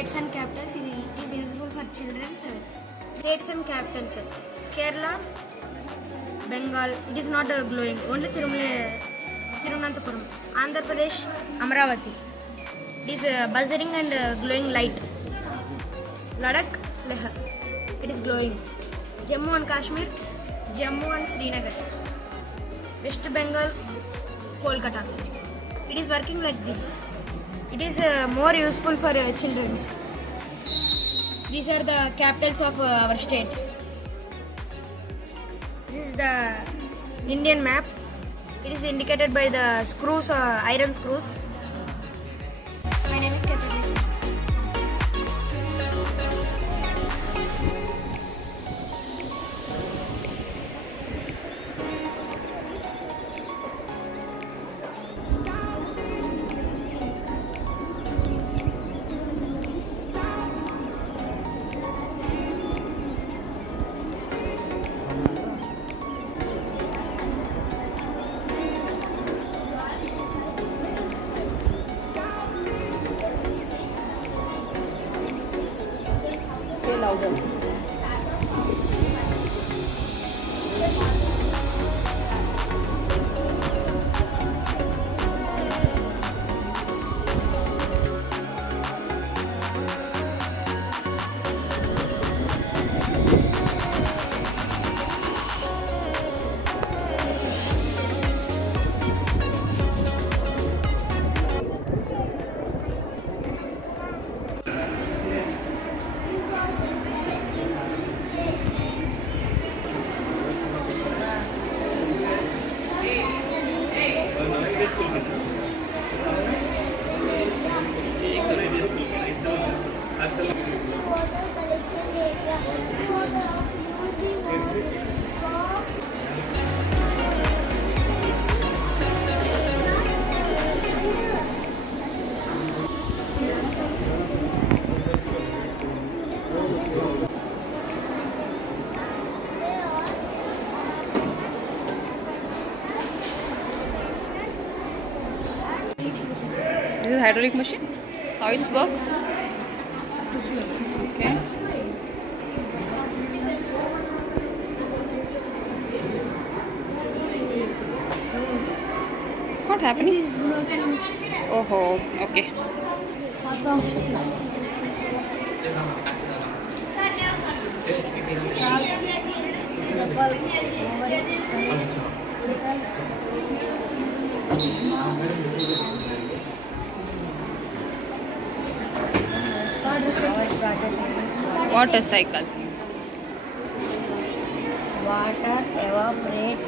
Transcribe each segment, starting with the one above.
States and capitals is useful for children. States and capitals. Kerala, Bengal. It is not glowing. Only Tirunanthapuram. Andhra Pradesh, Amravati. It is buzzing and glowing light. Ladakh, Leh. It is glowing. Jammu and Kashmir, Jammu and Srinagar. West Bengal, Kolkata. It is working like this. It is more useful for children. These are the capitals of our states. This is the Indian map. It is indicated by the screws, iron screws. My name is Kathy. Louder. This is hydraulic machine. How it works? Okay. What happened? This is broken. Oh, okay. Water cycle. Water evaporates.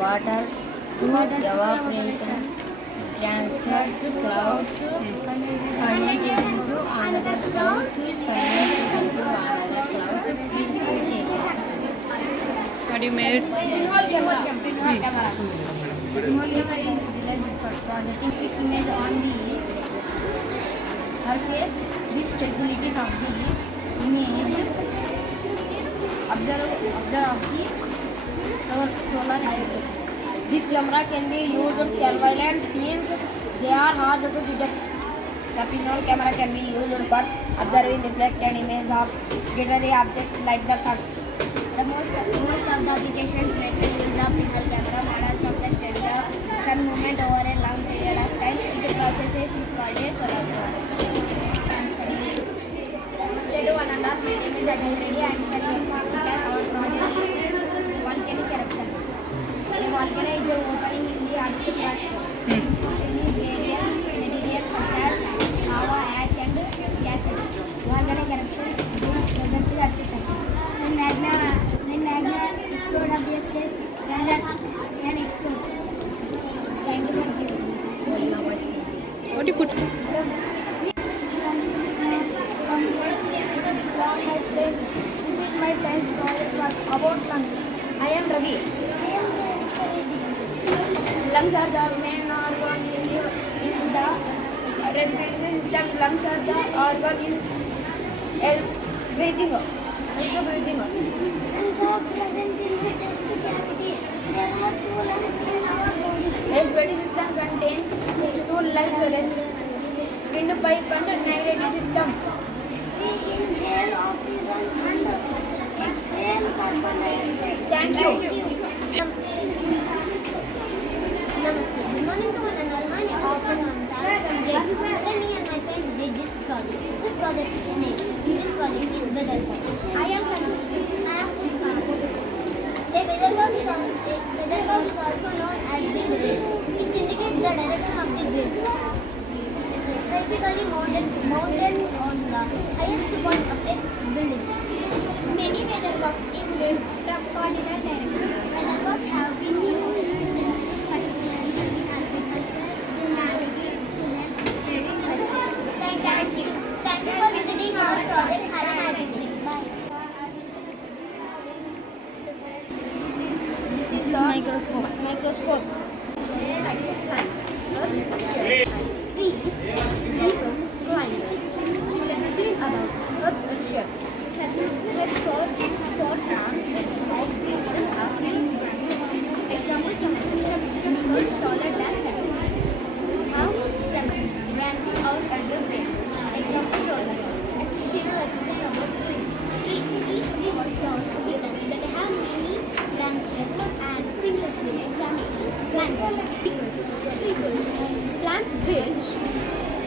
Water evaporation transfers to clouds, condenses into another cloud, condenses into another cloud. Precipitation. What do you made? Remote camera is utilized for projecting quick image on the surface. These facilities of the image observe of the solar eclipse. This camera can be used in surveillance since they are hard to detect. The pinhole camera can be used for observing reflected image of glittering objects like the sun. The most of the applications make use of pinhole camera models of the study of sun movement over a long period of time. The process is called a solar process. Stay to 1.5 minutes is again ready and studying class. Our project is volcanic eruption. A volcano is opening in the Arctic crust. It is various materials such as lava, ash and gases. Volcanic eruptions use present to the Earth's surface. When magma explode up a place, pressure can explode. Thank you for giving. What do you put? This is my science project about lungs. I am Ravi. Lungs are the main organ in the respiratory system. Lungs are the organ in breathing. Lungs are present in the chest cavity. There are 2 lungs in our body. Respiratory system contains 2 lungs, windpipe and negative system. We inhale oxygen and exhale carbon dioxide. Thank you. Namaste. Good morning to one and all. My name is Hamza from grade 6. Today me and my friends did this project. This project is named. This project is weathercock. I am chemistry. I am Shikha. The weathercock is also known as wind wave. It indicates the direction of the wind. Typically mounted on the highest points of a building. Many weathercocks include cardinal direction. Weathercocks have been used in centuries, particularly in agriculture, to navigate to their agriculture. Thank you. Thank you for visiting our project. Have a nice day. Bye. This is the microscope. Types of plants. Herbs, trees, creepers, climbers. She will explain about herbs and shrubs. Herbs are short plants with soft roots and have green branches. Example, tomato shrubs are taller than herbs. Have stems branching out at the base. Example, roses. She will explain about trees. Trees live on plants that have many branches and single stem. Example, mangoes. Creepers.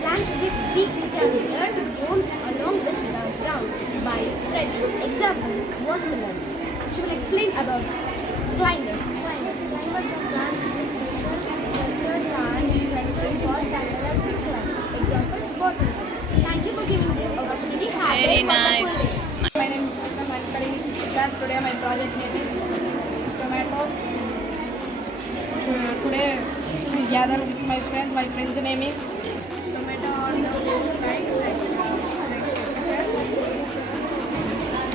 Plants with big stem learn to grow along with the ground by spreading. Examples, watermelon. She will explain about climbers. Climbers are plants with structures and structures called tanglers to climb. Example, watermelon. Thank you for giving this opportunity. Have Very a wonderful nice. day. My name is Krishna. I'm studying in 6th class. Today my project name is tomato. Today we gather with my friend. My friend's name is tomato on the side.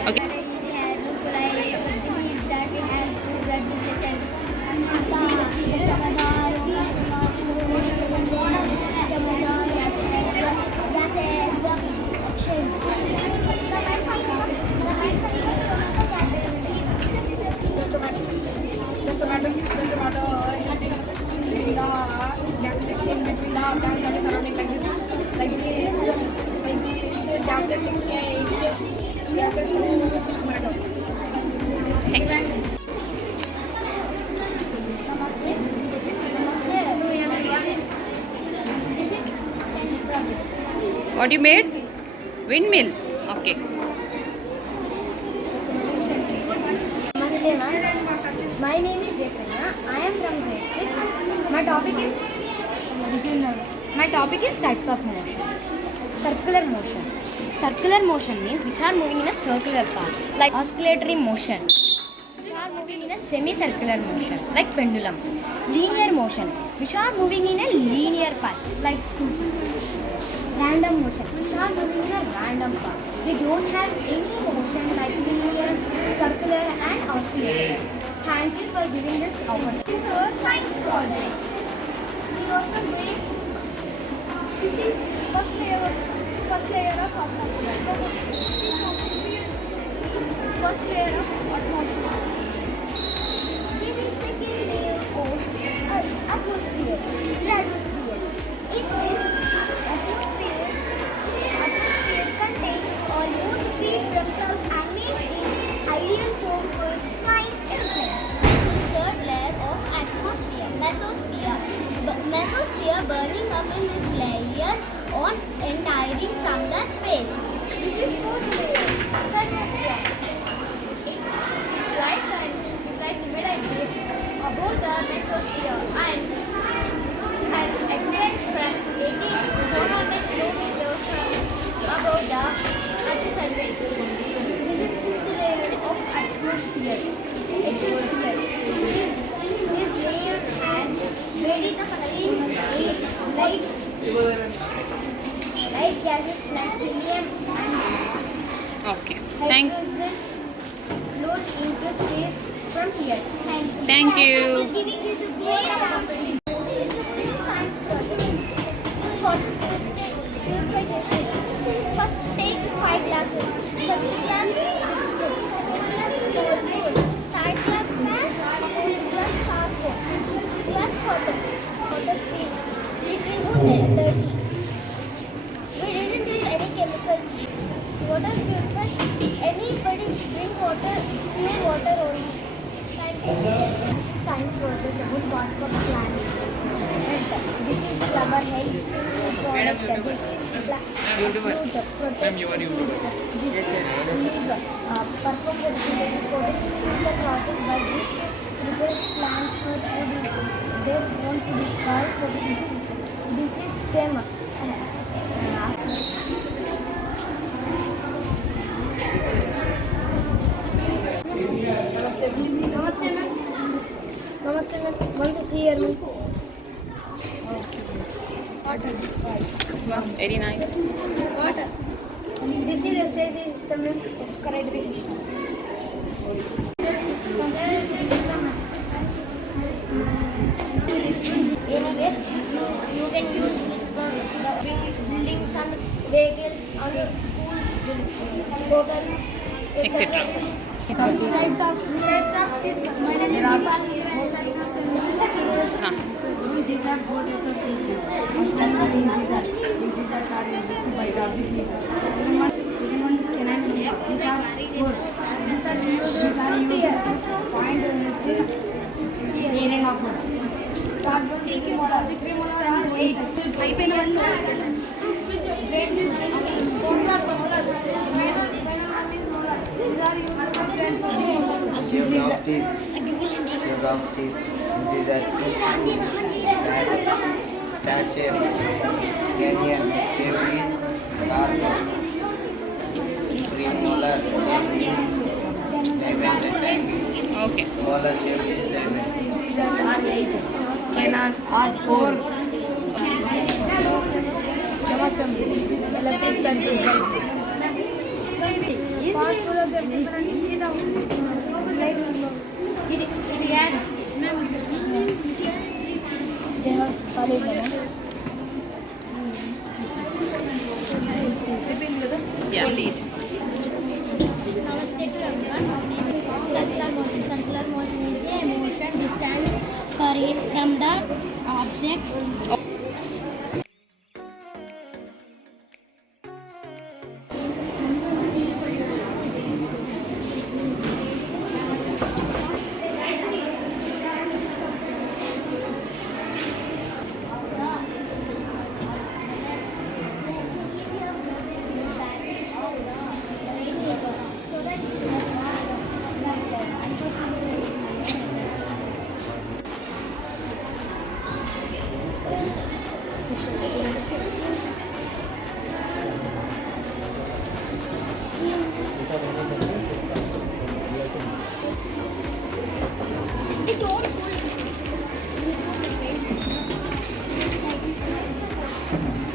Okay. The tomato between the gases exchange between the plants that is surrounding like this gases exchange gases through this tomato. This is science project. What you made? Windmill. Okay. Namaste, ma'am. My name is Jekanya. I am from grade 6. My topic is types of motion. Circular motion. Circular motion means which are moving in a circular path, like oscillatory motion, which are moving in a semicircular motion, like pendulum. Linear motion, which are moving in a linear path, like scooter. Random motion, which are moving in a random path. They don't have any motion like linear, circular and oscillatory. Thank you for giving this opportunity. This is our science project. We are from grade 6. This is first layer of atmosphere. First layer of atmosphere. This is second layer of atmosphere. Stratosphere. In this atmosphere contains or moves free from clouds and makes it ideal form for flying airplanes. This is third layer of atmosphere. Mesosphere burning up in this layer on entering from the space. This is fourth layer. Thermosphere. It lies immediately above the mesosphere and extends from 80 to 400 kilometers above the Earth's surface. This is fifth layer of atmosphere. Exosphere. This layer has very thin light gases like helium and Okay. Thank. hydrogen float into space from here. Thank you. For giving this a great opportunity. This is science project. For purification. First take 5 glasses. First class big stones. Second class small stones. Third class sand. Fourth class charcoal. Fifth class cotton. Cotton clean. It removes dirty. We didn't use any chemicals. for helps product. This is YouTuber. Ma'am, you are YouTuber. This is legal. Perform the process by which prepares plants for food. They want to destroy photosynthesis. This is stem. Namaste ma'am. Namaste ma'am. Want to see here ma'am? Water. Wow, very nice. Water. This is a stage system ma'am. Yes, correct system. Anyway, you can use it for the buildings and vehicles and schools, hotels, Etc. Types of teeth. My name is Deepal. हाँ. These are four types of teeth. First one is incisors. Incisors are used to bite off the teeth. Second one is canine teeth. These are four. These are used to point the hearing of food. Third one is premolars. Premolars are 8. Final one is 7. Both are premolars. Final one is molar. These are used for Shaved off teeth, incisors, fat shape, canyon, shaved teeth, sharp, premolar, shaved teeth, diamond, Okay. molar, shaved teeth, diamond. Incisors are 8. Canine are 4. Electric circuit. They have solid lemons. Yeah, lead. Namaste to everyone. Circular motion. Circular motion is a motion distance from the object.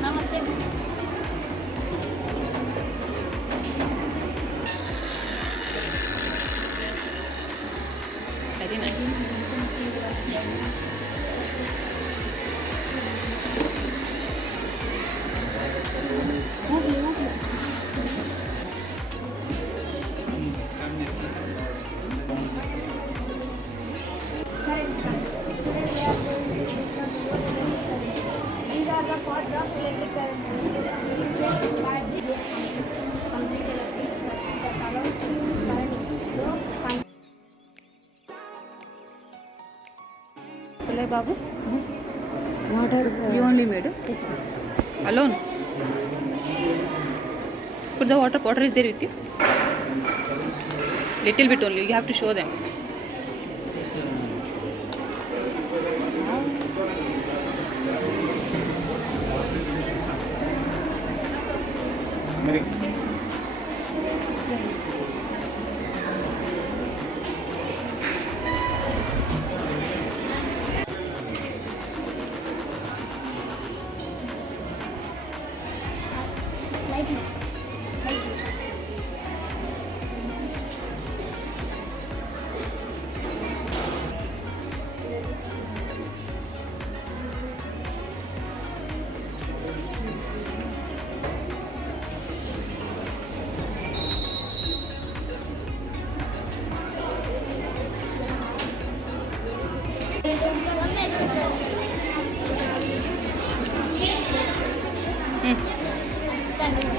Namaste. Very nice. These are the parts of electrical battery. Complete electric circuit that allows current flow. Hello, Babu. Water. You only made it? Yes, alone? Put the water. Water is there with you? Little bit only. You have to show them.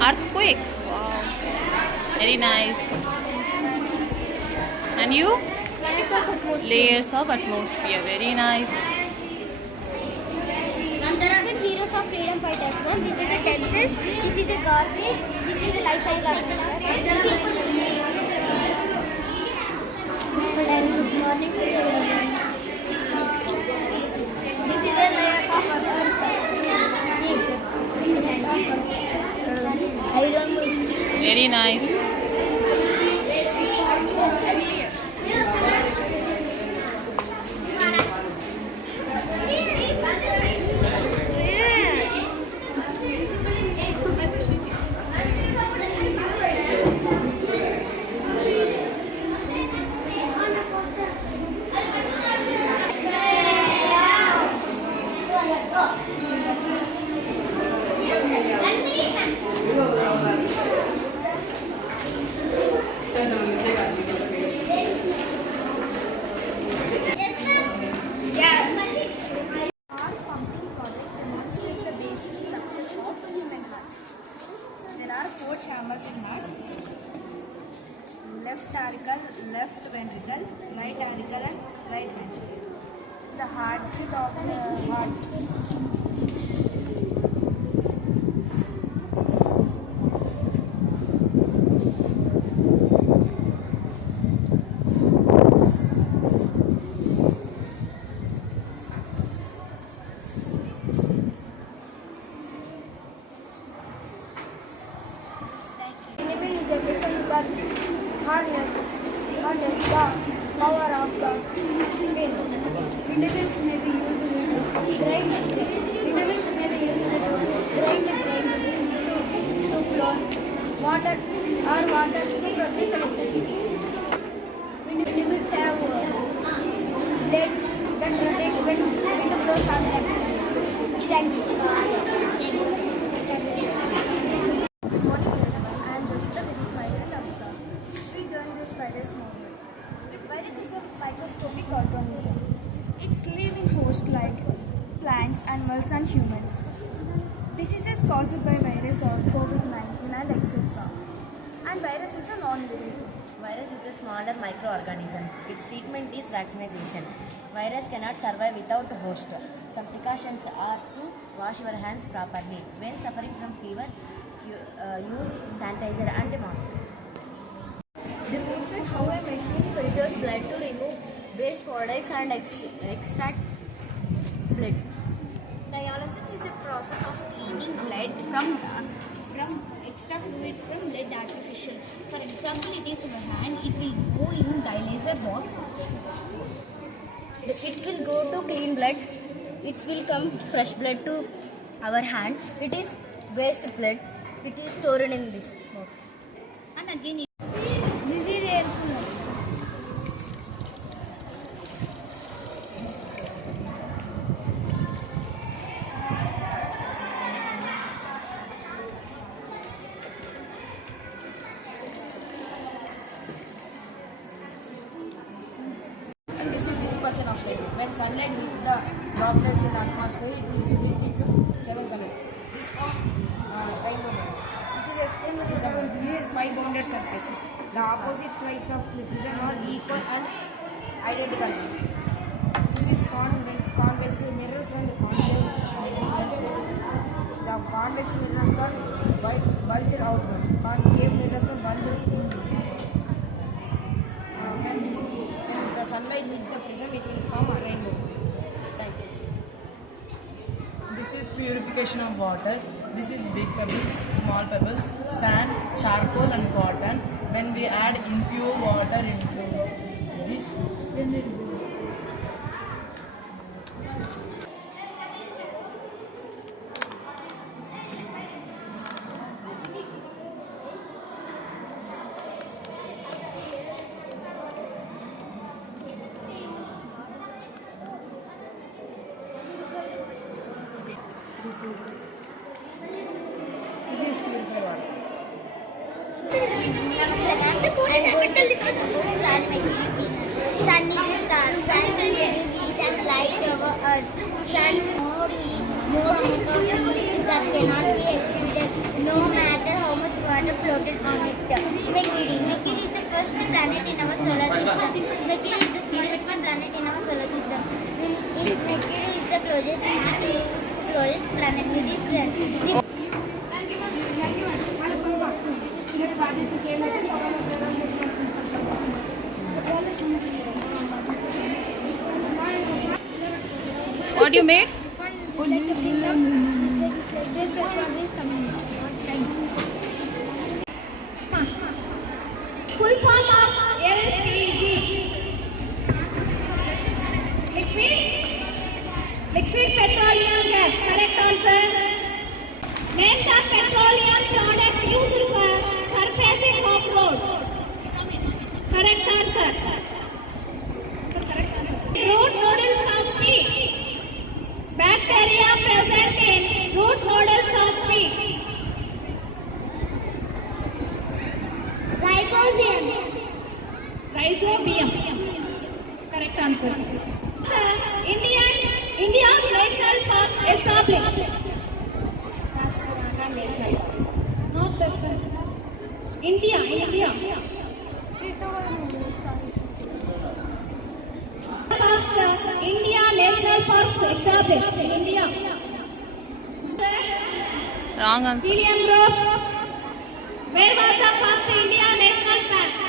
Earthquake. Wow. Very nice. And you? Layers of atmosphere. Very nice. And there are heroes of freedom fighters. This is a census. This is a garbage. This is a life cycle. Good morning to everyone. This is the layers of earth. I don't know. Very nice. Our pumpkin project demonstrates the basic structure of a human heart. There are 4 chambers in heart. Left auricle, left ventricle, right auricle and right ventricle. The heartbeat of the heart. Enemy is a mission that harness the power of the wind. Vitamins may be used to grind. Vitamins may be used to grind the grain to flour, water to produce electricity. Vitamins have blades that rotate when wind blows on them. Thank you. Good morning everyone. I am Jessica. This is my friend Amita. We join this virus model. Virus is a microscopic organism. It's living host like plants, animals and humans. Diseases caused by virus or COVID-19 and etc. And virus is a non-living. Virus is the smaller microorganisms. Its treatment is vaccination. Virus cannot survive without a host. Some precautions are to wash your hands properly. When suffering from fever, use sanitizer and mask. Demonstrate how a machine filters blood to remove waste products and extract blood. Dialysis is a process of cleaning blood from extra fluid from blood artificial. For example, it is your hand, it will go in dialyzer box. It will go to clean blood. It will come fresh blood to our hand. It is waste blood. It is stored in this box. And again, this is air cooler. And this is dispersion of light. When sunlight hits the droplets in the atmosphere, it will split into 7 colors. This form rainbow color. This is explained as these 5 bounded surfaces. The opposite sides of the prism are equal and identical. This is convex mirrors and concave mirrors. The convex mirrors are bulged outward. Concave mirrors are bulged inward. When the sunlight hits the prism, it will form a rainbow. Thank you. This is purification of water. This is big pebbles, small pebbles, sand, charcoal and cotton. When we add impure water into this, then it will This is purified water. Sun is the star. Sun will reduce heat and light over Earth. Sun more heat, more amount of heat that cannot be exceeded, no matter how much water floated on it. Mercury. Mercury is the first planet in our solar system. Mercury is the smallest planet in our solar system. Mercury is the closest to slowest planet with its What you made? This one is like the premium. This like the first one is coming. Full form of LPG. Liquid petroleum gas. Correct answer. Name the petroleum product used for surfacing of road. Correct answer. Root noodles of pea. Bacteria present in root noodles of pea. Rhizobium. Correct answer. India's national park established. Not that one. India. First India national parks established in India. Wrong answer. William Grove. Where was the first India national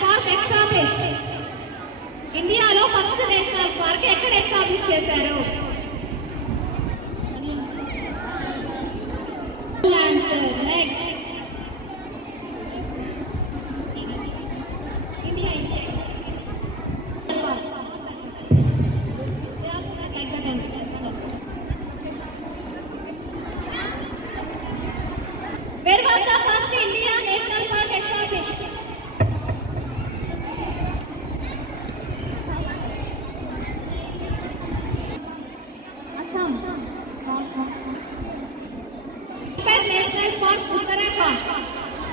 park established? ఇండియాలో first national park ఎక్కడ establish చేశారు? Answer next. India Where was the first India national park established? Assam. National Park, Uttarakhand.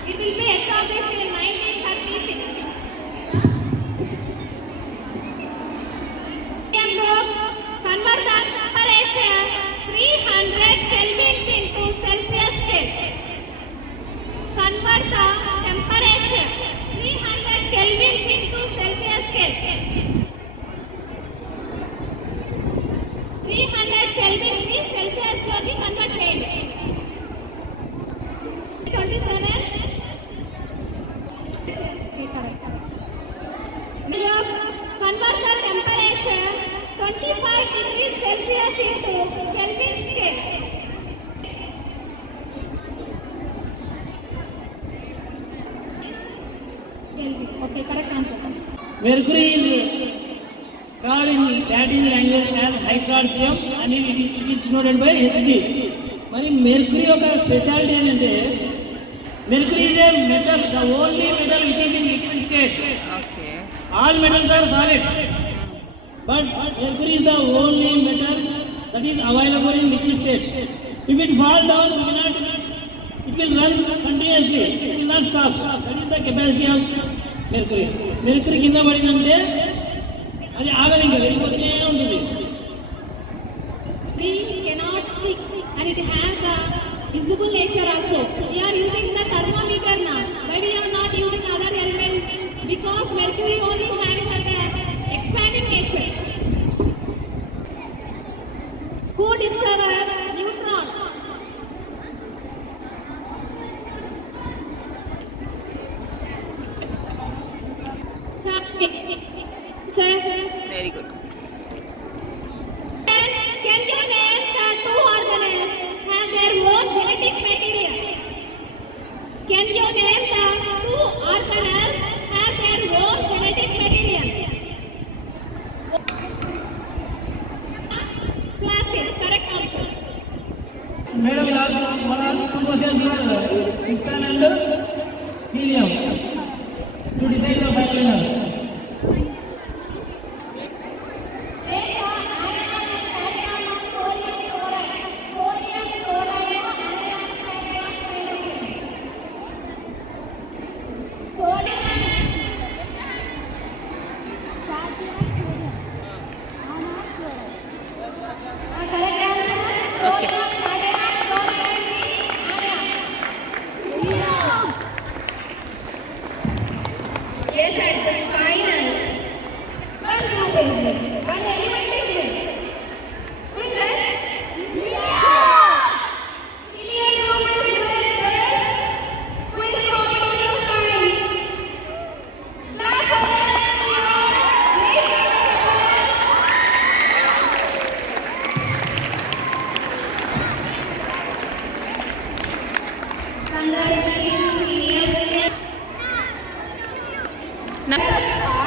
It will be established in 1936. Convert the temperature 300 kelvins into Celsius scale. Convert the temperature 300 kelvins into Celsius scale. 300 kelvins is Celsius లోకి convert చేయండి. 27. Convert the temperature 25 degrees Celsius into Kelvin scale. Kelvin. Okay, correct answer. Mercury is called in Latin language as hydrogen and it is denoted by Hg. మరి mercury యొక్క speciality ఏంటంటే mercury is a metal, the only metal which is in liquid state. Okay. All metals are solids, but mercury is the only metal that is available in liquid state. If it falls down, it will run continuously. It will not stop. That is the capacity of mercury. Mercury కింద పడిందంటే అది ఆగదు, ఇంకా వెళ్ళిపోతూనే ఉంటుంది. We cannot stick and it has the visible nature also. We are using the thermometer now. Why we are not using other elements? Because mercury only having the expanding nature. Who discovered neutron? Sir. Very good. Can you name the two organelles have their own genetic material? Can you name the two organelles have their own genetic material? Plastic, correct answer. Madam మన questions silicon and helium to decide the final winner. Yes, I Now